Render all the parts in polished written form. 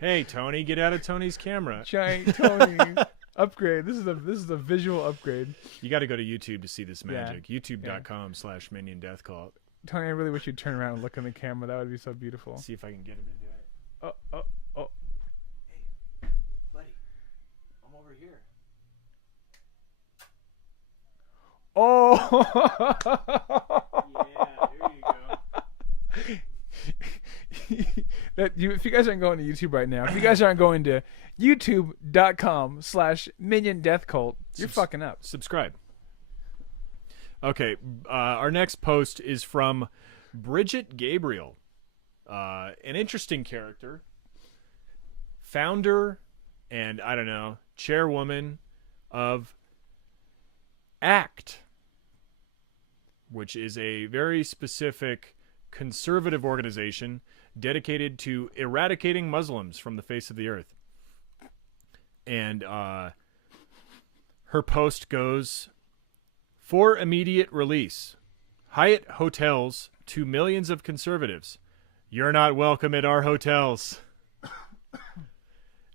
Hey, Tony, get out of Tony's camera. Giant Tony upgrade. This is a visual upgrade. You got to go to YouTube to see this Yeah. magic. YouTube.com/Minion Death Cult. Tony, I really wish you'd turn around and look in the camera. That would be so beautiful. See if I can get him to do it. Oh. Hey, buddy, I'm over here. Oh. Yeah, there you go. If you guys aren't going to YouTube right now, if you guys aren't going to youtube.com/Minion Death Cult, you're fucking up. Subscribe. Okay, our next post is from Bridget Gabriel, an interesting character, founder and, I don't know, chairwoman of ACT, which is a very specific conservative organization dedicated to eradicating Muslims from the face of the earth. And her post goes, for immediate release, Hyatt hotels to millions of conservatives. You're not welcome at our hotels.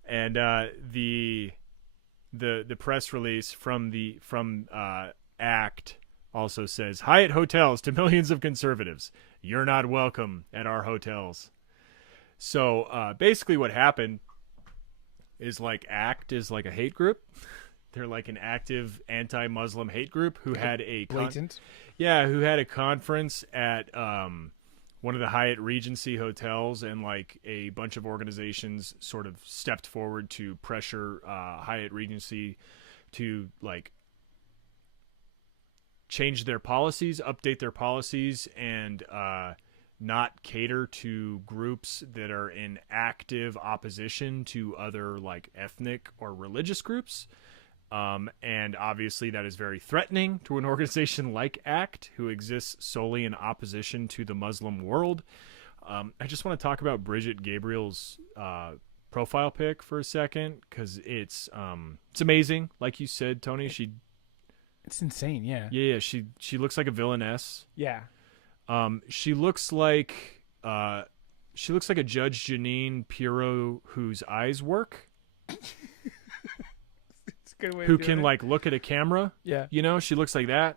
And the press release from ACT also says, Hyatt hotels to millions of conservatives. You're not welcome at our hotels. So basically what happened is like ACT is like a hate group. They're like an active anti-Muslim hate group who had a Blatant. who had a conference at one of the Hyatt Regency hotels, and like a bunch of organizations sort of stepped forward to pressure Hyatt Regency to like change their policies, update their policies, and not cater to groups that are in active opposition to other like ethnic or religious groups. And obviously that is very threatening to an organization like ACT, who exists solely in opposition to the Muslim world. I just want to talk about Bridget Gabriel's profile pic for a second, because it's amazing. Like you said, Tony, It's insane, yeah. yeah, she looks like a villainess. Yeah. She looks like a Judge Janine Pirro whose eyes work. Good way Who of doing can it. like look at a camera. Yeah. You know, she looks like that.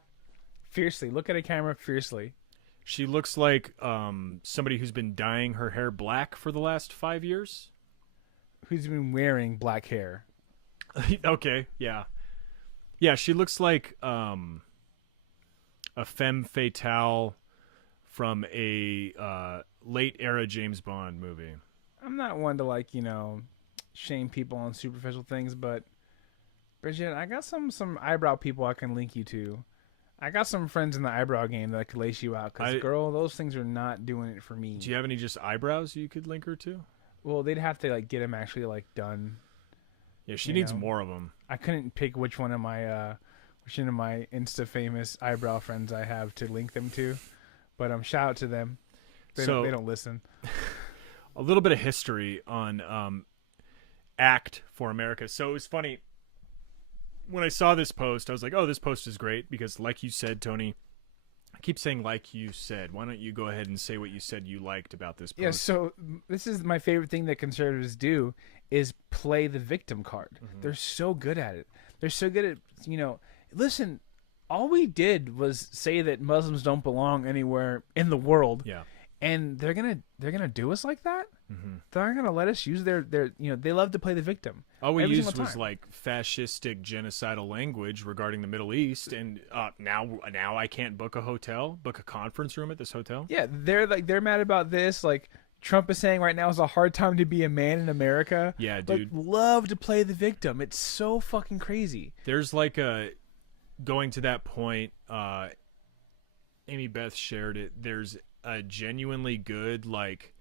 Fiercely. Look at a camera fiercely. She looks like somebody who's been dyeing her hair black for the last 5 years. Who's been wearing black hair? Okay, yeah. Yeah, she looks like a femme fatale from a late era James Bond movie. I'm not one to like, shame people on superficial things, but Bridget, I got some eyebrow people I can link you to. I got some friends in the eyebrow game that I could lace you out. Because, girl, those things are not doing it for me. Do you have any just eyebrows you could link her to? Well, they'd have to like get them actually like done. Yeah, she needs more of them. I couldn't pick which one of my Insta famous eyebrow friends I have to link them to, but shout out to them. They don't listen. A little bit of history on ACT for America. So it was funny. When I saw this post, I was like, oh, this post is great, because like you said, Tony, I keep saying like you said. Why don't you go ahead and say what you said you liked about this post? Yeah, so this is my favorite thing that conservatives do is play the victim card. Mm-hmm. They're so good at it. They're so good at, listen, all we did was say that Muslims don't belong anywhere in the world. Yeah. And they're gonna do us like that? Mm-hmm. They're gonna let us use their they love to play the victim. All we used was like fascistic genocidal language regarding the Middle East, and now I can't book a conference room at this hotel. Yeah, they're mad about this. Like Trump is saying right now is a hard time to be a man in America. Yeah, dude. Like, love to play the victim. It's so fucking crazy. There's like going to that point. Amy Beth shared it. There's a genuinely good like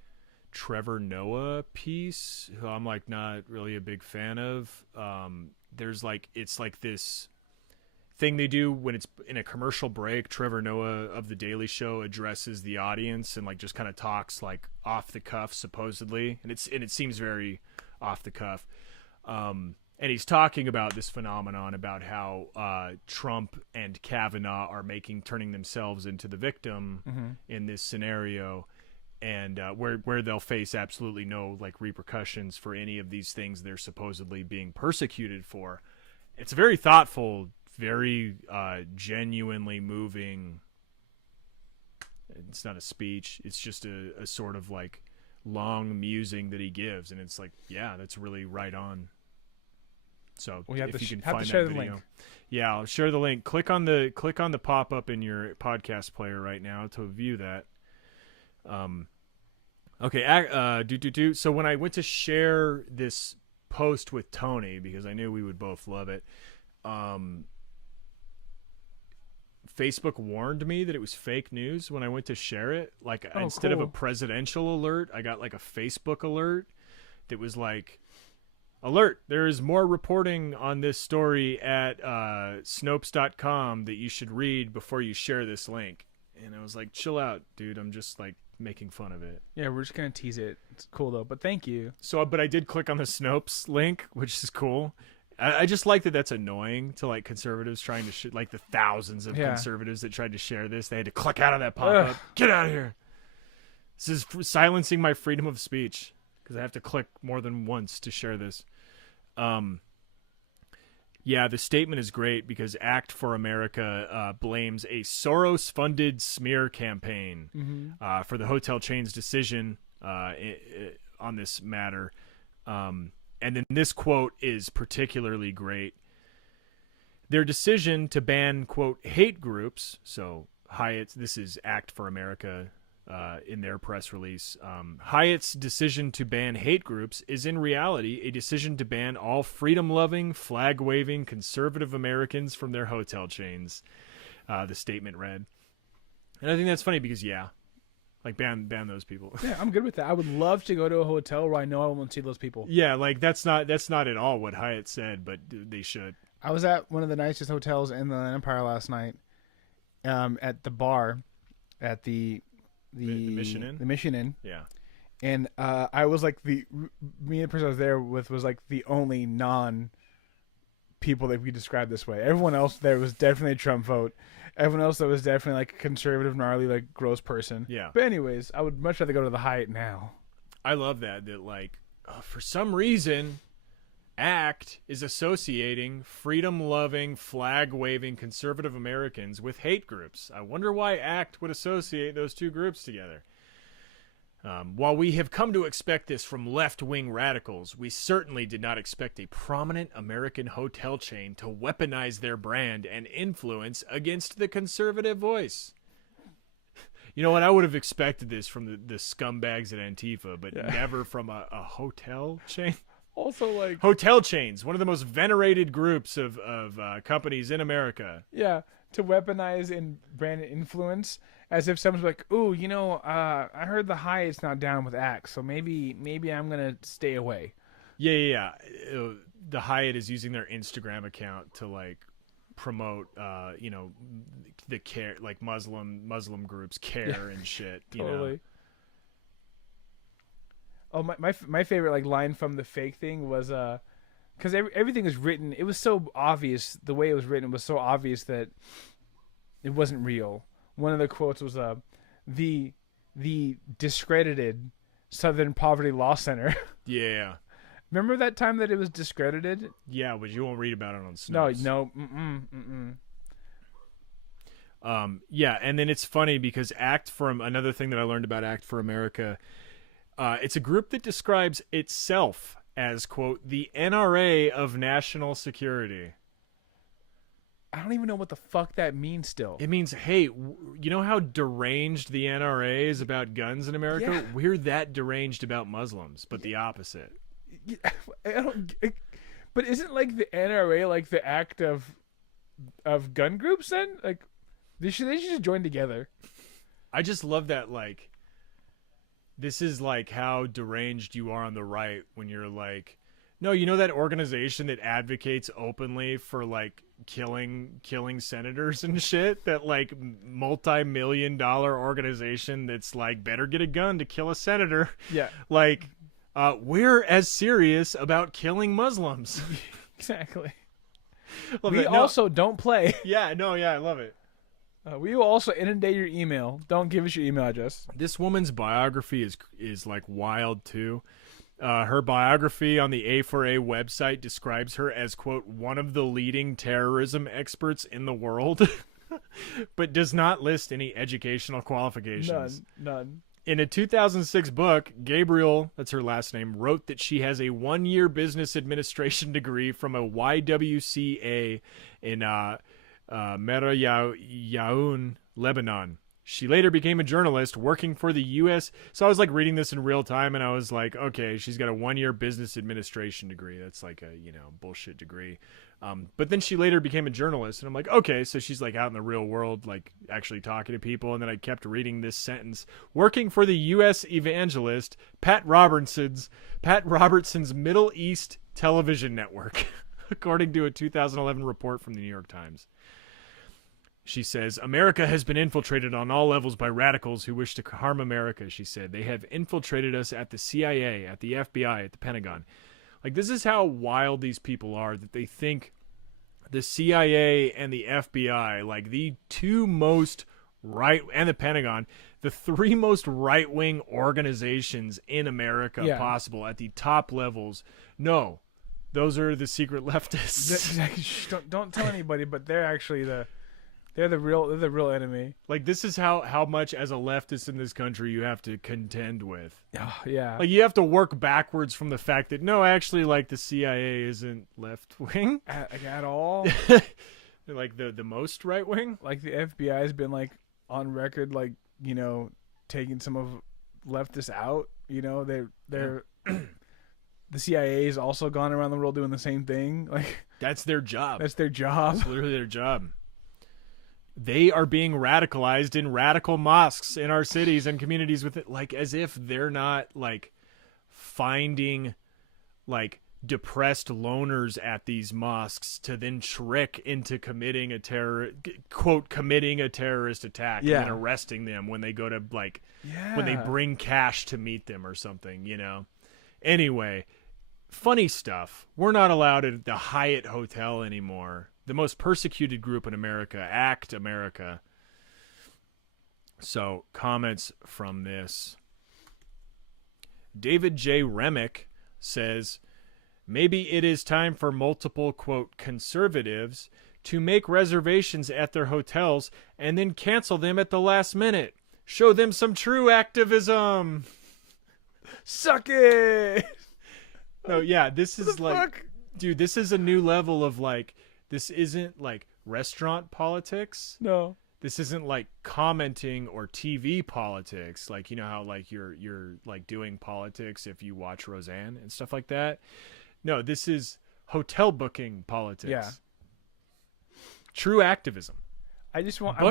Trevor Noah piece who I'm like not really a big fan of. There's like, it's like this thing they do when it's in a commercial break. Trevor Noah of The Daily Show addresses the audience and like just kind of talks like off the cuff supposedly, and it seems very off the cuff. And he's talking about this phenomenon about how Trump and Kavanaugh are turning themselves into the victim in this scenario. and where they'll face absolutely no like repercussions for any of these things they're supposedly being persecuted for. It's very thoughtful, very genuinely moving. It's not a speech. It's just a sort of like long musing that he gives, and it's like, yeah, that's really right on. So if you can find that video, link. Yeah, I'll share the link. Click on the pop up in your podcast player right now to view that. Okay. So when I went to share this post with Tony, because I knew we would both love it, Facebook warned me that it was fake news when I went to share it. Like instead of a presidential alert, I got like a Facebook alert that was like, alert, there is more reporting on this story at Snopes.com that you should read before you share this link. And I was like, chill out, dude. I'm just like making fun of it. Yeah, we're just going to tease it. It's cool though, but thank you. So, but I did click on the Snopes link, which is cool. I just like that that's annoying to like conservatives trying to like the thousands of conservatives that tried to share this. They had to click out of that pop-up. Get out of here. This is silencing my freedom of speech because I have to click more than once to share this. Yeah, the statement is great because Act for America blames a Soros-funded smear campaign for the hotel chain's decision on this matter. And then this quote is particularly great. Their decision to ban, quote, hate groups, so Hyatt, this is Act for America in their press release. Hyatt's decision to ban hate groups is in reality a decision to ban all freedom-loving, flag-waving, conservative Americans from their hotel chains, the statement read. And I think that's funny because, yeah, like ban those people. Yeah, I'm good with that. I would love to go to a hotel where I know I won't see those people. Yeah, like that's not at all what Hyatt said, but they should. I was at one of the nicest hotels in the Empire last night, at the bar, at the Mission Inn. The Mission Inn. Yeah. And I was like me and the person I was there with was like the only non people that we describe this way. Everyone else there was definitely a Trump vote. Everyone else that was definitely like a conservative, gnarly, like gross person. Yeah. But anyways, I would much rather go to the Hyatt now. I love that like for some reason ACT is associating freedom-loving, flag-waving conservative Americans with hate groups. I wonder why ACT would associate those two groups together. While we have come to expect this from left-wing radicals, we certainly did not expect a prominent American hotel chain to weaponize their brand and influence against the conservative voice. You know what? I would have expected this from the scumbags at Antifa, but never from a hotel chain. Also, like hotel chains, one of the most venerated groups of companies in America. Yeah, to weaponize and brand influence, as if someone's like, "Ooh, you know, I heard the Hyatt's not down with Axe, so maybe I'm gonna stay away." Yeah. The Hyatt is using their Instagram account to like promote, the care, like Muslim groups care and shit. Totally. You know? Oh, my favorite like line from the fake thing was because everything was written. It was so obvious the way it was written was so obvious that it wasn't real. One of the quotes was the discredited Southern Poverty Law Center. Yeah. Remember that time that it was discredited? Yeah, but you won't read about it on Snopes. No. Yeah, and then it's funny because another thing that I learned about Act for America. It's a group that describes itself as, quote, the NRA of national security. I don't even know what the fuck that means still. It means, hey, you know how deranged the NRA is about guns in America? Yeah. We're that deranged about Muslims, but the opposite. But isn't like the NRA like the act of gun groups then? Like they should just join together. I just love that like this is like how deranged you are on the right when you're like, no, you know that organization that advocates openly for like killing senators and shit, that like multi-million-dollar organization that's like better get a gun to kill a senator. Yeah. Like we're as serious about killing Muslims. Exactly. Love we that. No. also don't play. Yeah, no, yeah, I love it. We will also inundate your email. Don't give us your email address. This woman's biography is like wild too. Her biography on the A4A website describes her as, quote, one of the leading terrorism experts in the world, but does not list any educational qualifications. None. In a 2006 book, Gabriel, that's her last name, wrote that she has a 1-year business administration degree from a YWCA in Merayaun, Lebanon. She later became a journalist working for the U.S. So I was like reading this in real time, and I was like, okay, she's got a 1-year business administration degree. That's like a, bullshit degree. But then she later became a journalist, and I'm like, okay, so she's like out in the real world, like actually talking to people. And then I kept reading this sentence: working for the U.S. evangelist Pat Robertson's Middle East television network, according to a 2011 report from the New York Times. She says, America has been infiltrated on all levels by radicals who wish to harm America, she said. They have infiltrated us at the CIA, at the FBI, at the Pentagon. Like, this is how wild these people are, that they think the CIA and the FBI, like the two most right, and the Pentagon, the three most right-wing organizations in America possible at the top levels. No, those are the secret leftists. Don't tell anybody, but they're actually They're the real enemy. Like, this is how much as a leftist in this country you have to contend with. Oh, yeah. Like, you have to work backwards from the fact that, no, actually, like, the CIA isn't left-wing. At all. They're, like, the most right-wing. Like, the FBI has been, like, on record, like, taking some of leftists out. They're the CIA has also gone around the world doing the same thing. Like, that's their job. That's their job. That's literally their job. They are being radicalized in radical mosques in our cities and communities with it, like, as if they're not, like, finding, like, depressed loners at these mosques to then trick into committing a terrorist attack and then arresting them when they go to, like, when they bring cash to meet them or something, Anyway, funny stuff. We're not allowed at the Hyatt Hotel anymore. The most persecuted group in America, ACT America. So, comments from this. David J. Remick says, maybe it is time for multiple, quote, conservatives to make reservations at their hotels and then cancel them at the last minute. Show them some true activism. Suck it. No, yeah, this is like, fuck? Dude, this is a new level of, like, this isn't like restaurant politics. No. This isn't like commenting or TV politics. Like, how like you're like doing politics if you watch Roseanne and stuff like that. No, this is hotel booking politics. Yeah. True activism. I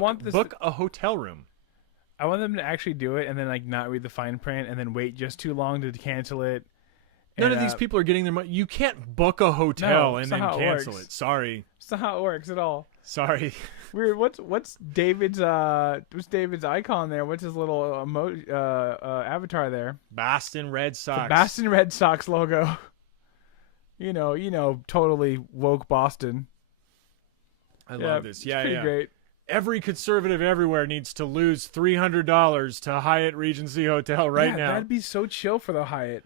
want this book a hotel room. I want them to actually do it and then like not read the fine print and then wait just too long to cancel it. None of these people are getting their money. You can't book a hotel and then cancel it. Sorry. That's not how it works at all. Sorry. Weird. What's David's icon there? What's his little avatar there? Boston Red Sox. The Boston Red Sox logo. Totally woke Boston. I love this. Yeah, it's pretty great. Every conservative everywhere needs to lose $300 to Hyatt Regency Hotel now. That'd be so chill for the Hyatt.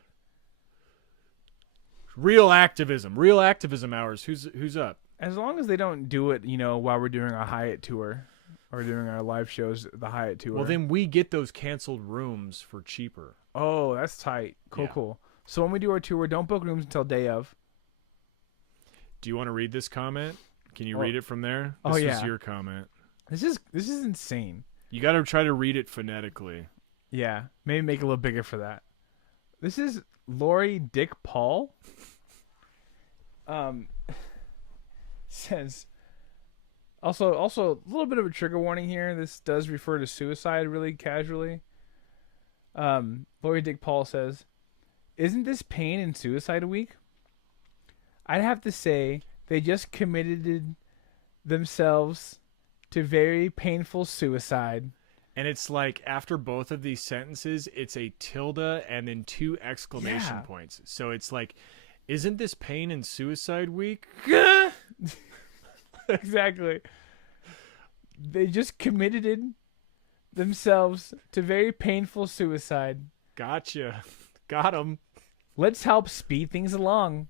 Real activism hours. Who's up? As long as they don't do it, while we're doing our Hyatt tour or doing our live shows, the Hyatt tour. Well, then we get those canceled rooms for cheaper. Oh, that's tight. Cool. So when we do our tour, don't book rooms until day of. Do you want to read this comment? Can you read it from there? This is your comment. This is insane. You got to try to read it phonetically. Yeah, maybe make it a little bigger for that. This is Lori Dick Paul. Says also a little bit of a trigger warning here. This does refer to suicide really casually. Lori Dick Paul says, isn't this pain and suicide week? I'd have to say they just committed themselves to very painful suicide. And it's like after both of these sentences, it's a tilde and then 2 exclamation points. So it's like, isn't this pain and suicide week? Exactly. They just committed themselves to very painful suicide. Gotcha. Got him. Let's help speed things along,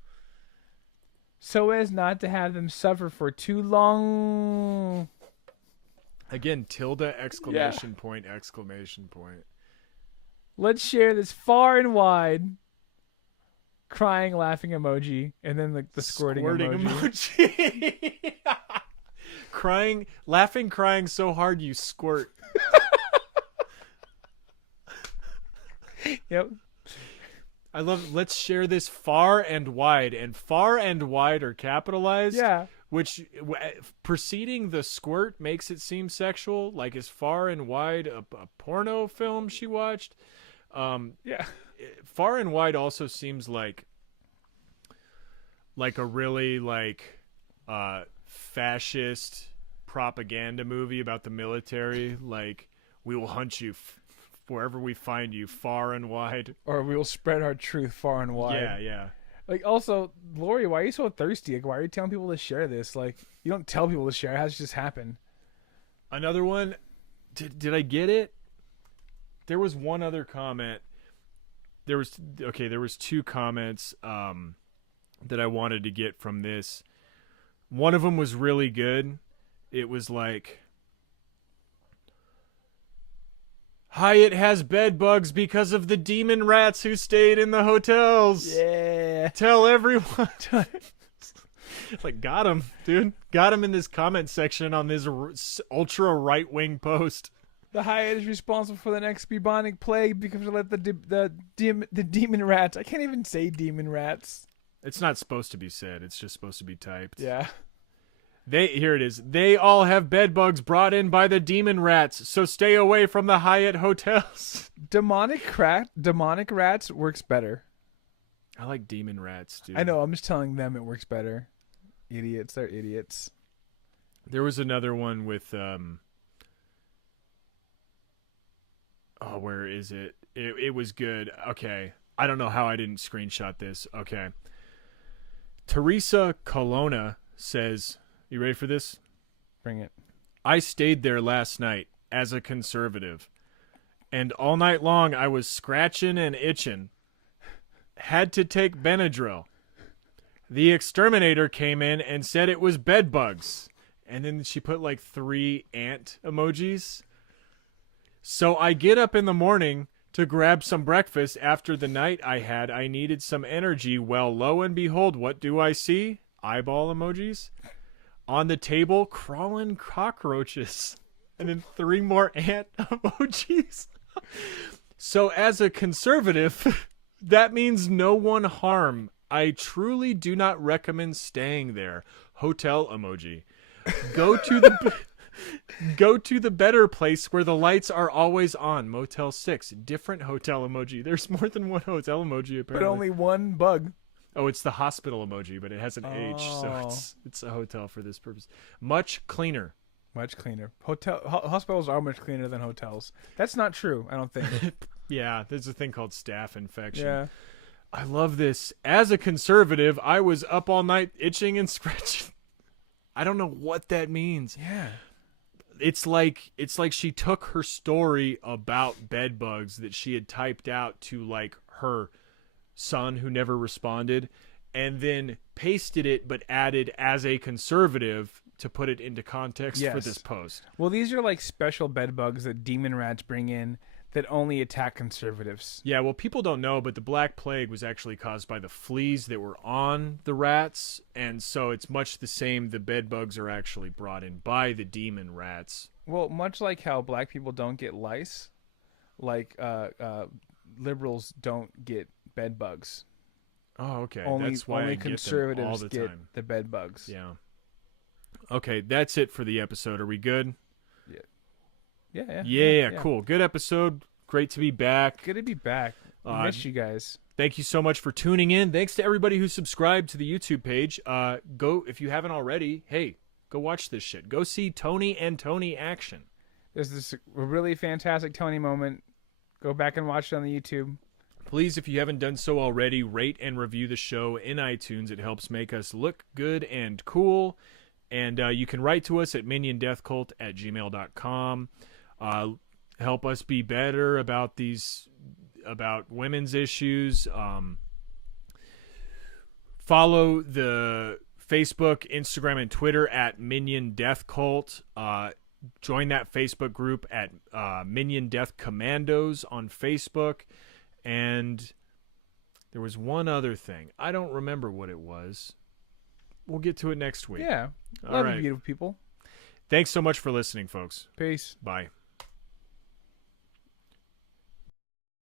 so as not to have them suffer for too long. Again, tilde, exclamation point, exclamation point. Let's share this far and wide. Crying, laughing emoji, and then like the squirting emoji. Crying, laughing, crying so hard you squirt. Yep. I love. Let's share this far and wide, and far and wide are capitalized. Yeah. Which preceding the squirt makes it seem sexual. Like, is far and wide a porno film she watched? Yeah. Far and Wide also seems like a really fascist propaganda movie about the military. Like, we will hunt you wherever we find you, far and wide. Or we will spread our truth far and wide. Yeah, yeah. Like, also, Lori, why are you so thirsty? Like, why are you telling people to share this? Like, you don't tell people to share. It has to just happen. Another one. Did I get it? There was one other comment. There was two comments that I wanted to get from this. One of them was really good. It was like, Hyatt has bed bugs because of the demon rats who stayed in the hotels. Yeah. Tell everyone. Like, got him, dude. Got him in this comment section on this ultra right-wing post. The Hyatt is responsible for the next bubonic plague because of the demon rats. I can't even say demon rats. It's not supposed to be said. It's just supposed to be typed. Yeah. Here it is. They all have bed bugs brought in by the demon rats, so stay away from the Hyatt hotels. Demonic rats works better. I like demon rats, dude. I know. I'm just telling them it works better. Idiots. They're idiots. There was another one with where is it? It was good. Okay. I don't know how I didn't screenshot this. Okay. Teresa Colonna says, you ready for this? Bring it. I stayed there last night as a conservative, and all night long I was scratching and itching. Had to take Benadryl. The exterminator came in and said it was bed bugs. And then she put like 3 ant emojis. So I get up in the morning to grab some breakfast after the night I had. I needed some energy. Well, lo and behold, what do I see? Eyeball emojis. On the table, crawling cockroaches. And then 3 more ant emojis. So as a conservative, that means no one harm. I truly do not recommend staying there. Hotel emoji. Go to the better place where the lights are always on. Motel 6. Different hotel emoji. There's more than one hotel emoji, apparently. But only one bug. Oh, it's the hospital emoji, but it has an H, so it's a hotel for this purpose. Much cleaner. Much cleaner. Hospitals are much cleaner than hotels. That's not true, I don't think. Yeah, there's a thing called staph infection. Yeah. I love this. As a conservative, I was up all night itching and scratching. I don't know what that means. Yeah. It's like she took her story about bed bugs that she had typed out to like her son who never responded, and then pasted it but added as a conservative to put it into context for this post. Well, these are like special bed bugs that demon rats bring in that only attack conservatives. Yeah, well, people don't know, but the Black Plague was actually caused by the fleas that were on the rats, and so it's much the same. The bed bugs are actually brought in by the demon rats. Well, much like how black people don't get lice, like liberals don't get bed bugs. Oh, okay. That's why only conservatives all the get time. the bed bugs. Yeah. Okay, that's it for the episode. Are we good? Yeah. Cool. Good episode. Great to be back. Good to be back. Missed you guys. Thank you so much for tuning in. Thanks to everybody who subscribed to the YouTube page. Go, if you haven't already, hey, go watch this shit. Go see Tony and Tony action. There's this really fantastic Tony moment. Go back and watch it on the YouTube. Please, if you haven't done so already, rate and review the show in iTunes. It helps make us look good and cool. And you can write to us at miniondeathcult@gmail.com. Help us be better about women's issues. Follow the Facebook, Instagram, and Twitter at Minion Death Cult. Join that Facebook group at Minion Death Commandos on Facebook. And there was one other thing. I don't remember what it was. We'll get to it next week. Yeah. All Love right. you, beautiful people. Thanks so much for listening, folks. Peace. Bye.